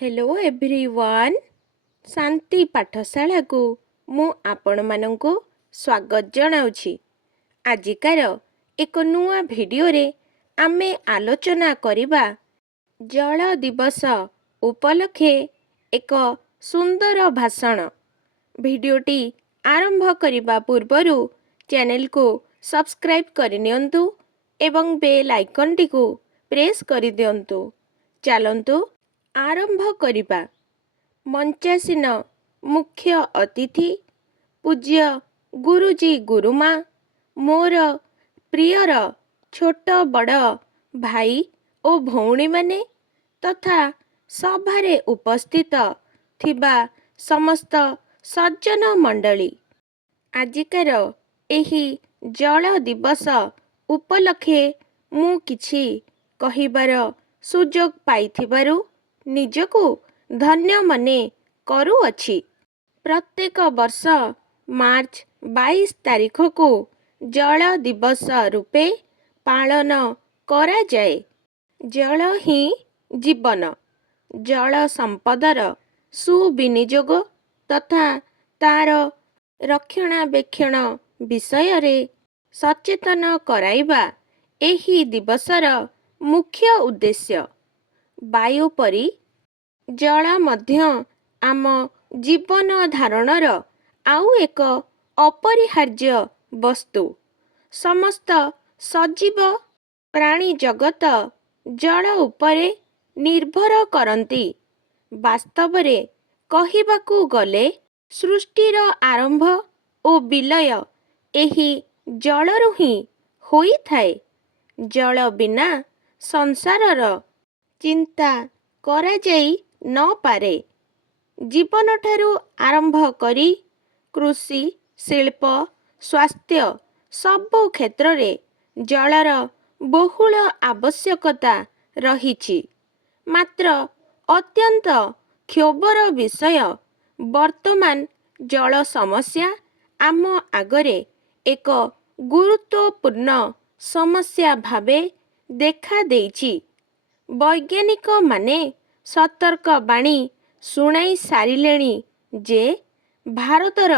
Hello everyone शांति पाठशाला को मु आपण मानंकु स्वागत जनाउछि। आजिकार एक नुआ भिडियो रे आमे आलोचना करिबा जल दिवस उपलक्षे एक सुंदर भाषण। भिडियोटी आरंभ करिबा पूर्वरु चैनल को सब्सक्राइब करिनियंतु एवं बेल आइकन टी को प्रेस करि दियंतु। चलंतु आरंभ करिबा। मंचासीन मुख्य अतिथि पूज्य गुरुजी गुरुमा, मोर प्रियर छोट बड़ भाई ओ भौणी माने तथा सभारे उपस्थित थिबा समस्त सज्जन मंडली, आजिकार एही जल दिवस उपलक्षे मु किछि कहिबार सुजोग पाइथिबारु निजको धन्य मने करूअछि। प्रत्येक वर्ष मार्च 22 तारिख को जल दिवस रूपे पालन करा जाए। जल ही जीवन। जल संपदर सुविनियोग तथा तार रक्षणाबेक्षण विषय रे सचेतन कराइबा एही दिवसर मुख्य उद्देश्य। वायु परी जल मध्य आम जीवन धारणर आउ एक अपरिहार्य वस्तु। समस्त सजीव प्राणी जगत जल उपरे निर्भर करती। वास्तव रे कहिबाकू गले सृष्टिर आरंभ ओ विलय एही जलरु ही होई थाए। जल बिना संसारर चिंता करा जाई न पारे। जीवन ठारू आरंभ करी कृषि, शिल्प, स्वास्थ्य सबु क्षेत्र रे जलर बहुल आवश्यकता रहिछि। मात्र अत्यंत क्षोभर विषय वर्तमान जल समस्या आम आगरे एक गुरुत्वपूर्ण समस्या भावे देखा देइछि। वैज्ञानिक माने सतर्क बाणी सुनाई सारिलेणी जे भारतर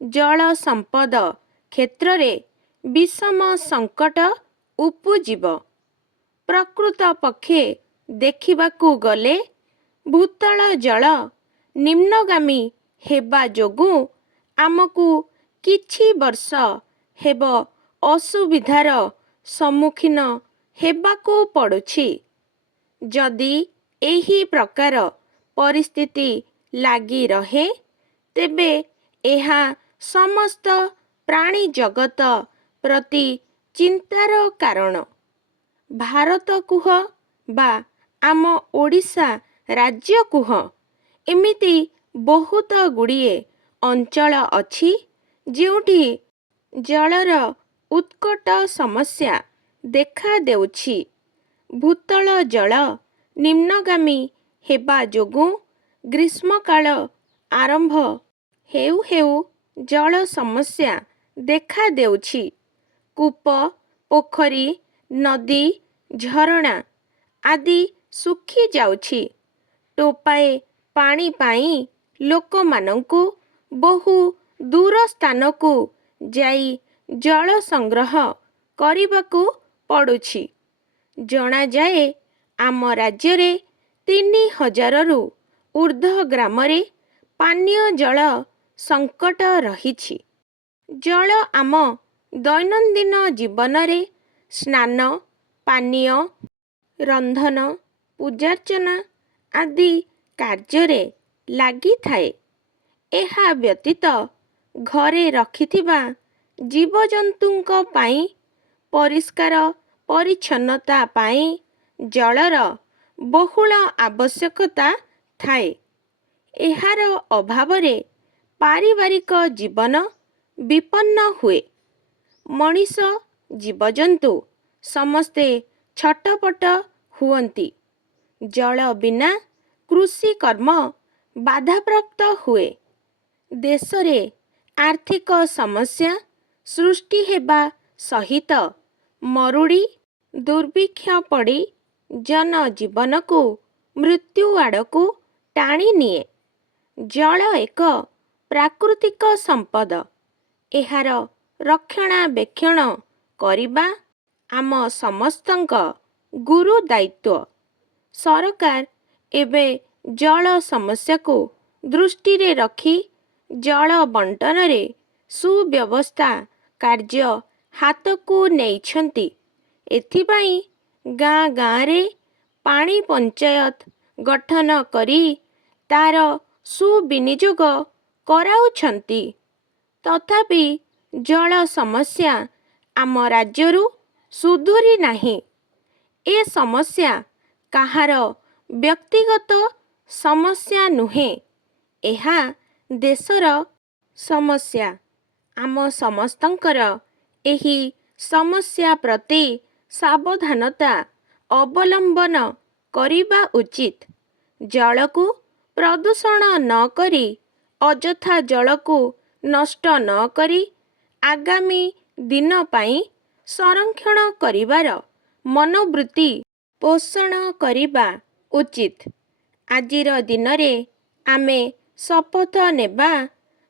जल संपद क्षेत्र रे विषम संकट उपजीव। प्रकृत पक्षे देखिबाकू गले भूतल जल निम्नगामी हेबा जोगु आमकू किछि वर्ष हेब असुविधार सम्मुखीन हेबाकू पड़ुछि। जदि एही प्रकार परिस्थिति लागी रहे तेबे एहा समस्त प्राणी जगत प्रति चिंतार कारण। भारत कुह बा आम ओडिशा राज्य कुह एमिति बहुत गुड़िए अंचल अछि जेउठी जलर उत्कट समस्या देखा देउछि। भूतल जल निम्नगामी हेबा जोगु ग्रीष्म काल आरंभ हेउ हेउ जल समस्या देखा देउछि। कूप, पोखरी, नदी, झरणा आदि सुखी जाउछि। टोपाए पानी पाई लोक मानंकु बहु दूर स्थान को जाई जल संग्रह करिबाकू पड़ुछि। जना जाए आम राज्य रे 3000 रु ऊर्ध्व ग्राम रे पानीय जल संकट रहिछि। जल आम दैनंदिन जीवन रे स्नान, पानीय, रंधन, पूजार्चना आदि कार्य रे लागि थाए। एहा व्यतीत घरे रखिथिबा जीवजंतुंक पाई परिष्कार परिच्छन्नता पाई जलर बहुल आवश्यकता थाए। एहार अभाव रे पारिवारिक जीवन विपन्न हुए। मनीष जीवजंतु समस्ते छटपट हुअन्ति। जल बिना कृषि कर्म बाधाप्राप्त हुए। देश रे आर्थिक समस्या सृष्टि हेबा सहित मरुड़ी दुर्भिक्ष पड़ी जनजीवन को मृत्यु आड़ को ଟାଣି ନିଏ। ଜଳ ଏକ ପ୍ରାକୃତିକ ସମ୍ପଦ। ଏହାର ରକ୍ଷଣାବେକ୍ଷଣ କରିବା ଆମ ସମସ୍ତଙ୍କ ଗୁରୁ ଦାୟିତ୍ୱ। ସରକାର ଏବେ ଜଳ ସମସ୍ୟାକୁ ଦୃଷ୍ଟିରେ ରଖି ଜଳ ବଣ୍ଟନରେ ସୁବ୍ୟବସ୍ଥା କାର୍ଯ୍ୟ ହାତକୁ ନେଇଛନ୍ତି। ଏଥିପାଇଁ ଗାଁ ଗାଁରେ ପାଣି ପଞ୍ଚାୟତ ଗଠନ କରି ତାର ସୁବିନିଯୋଗ କରାଉଛନ୍ତି। ତଥାପି ଜଳ ସମସ୍ୟା ଆମ ରାଜ୍ୟରୁ ସୁଧୁରି ନାହିଁ। ଏ ସମସ୍ୟା କାହାର ବ୍ୟକ୍ତିଗତ ସମସ୍ୟା ନୁହେଁ, ଏହା ଦେଶର ସମସ୍ୟା। ଆମ ସମସ୍ତଙ୍କର ଏହି ସମସ୍ୟା ପ୍ରତି ସାବଧାନତା ଅବଲମ୍ବନ କରିବା ଉଚିତ। ଜଳକୁ ପ୍ରଦୂଷଣ ନ କରି, ଅଯଥା ଜଳକୁ ନଷ୍ଟ ନ କରି ଆଗାମୀ ଦିନ ପାଇଁ ସଂରକ୍ଷଣ କରିବାର ମନୋବୃତ୍ତି ପୋଷଣ କରିବା ଉଚିତ। ଆଜିର ଦିନରେ ଆମେ ଶପଥ ନେବା,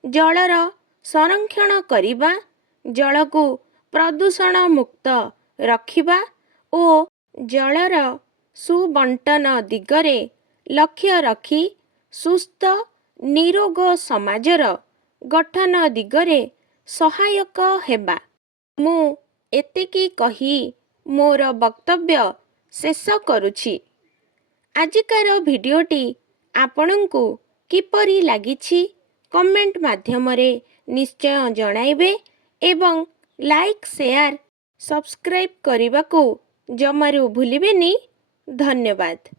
ଜଳର ସଂରକ୍ଷଣ କରିବା, ଜଳକୁ ପ୍ରଦୂଷଣ ମୁକ୍ତ ରଖିବା ଓ ଜଳର ସୁବଣ୍ଟନ ଦିଗରେ ଲକ୍ଷ୍ୟ ରଖି ସୁସ୍ଥ ନିରୋଗ ସମାଜର ଗଠନ ଦିଗରେ ସହାୟକ ହେବା। ମୁଁ ଏତିକି କହି ମୋର ବକ୍ତବ୍ୟ ଶେଷ କରୁଛି। ଆଜିକାର ଭିଡ଼ିଓଟି ଆପଣଙ୍କୁ କିପରି ଲାଗିଛି କମେଣ୍ଟ ମାଧ୍ୟମରେ ନିଶ୍ଚୟ ଜଣାଇବେ ଏବଂ ଲାଇକ୍, ସେୟାର, ସବସ୍କ୍ରାଇବ୍ କରିବାକୁ ଜମାରୁ ଭୁଲିବେନି। ଧନ୍ୟବାଦ।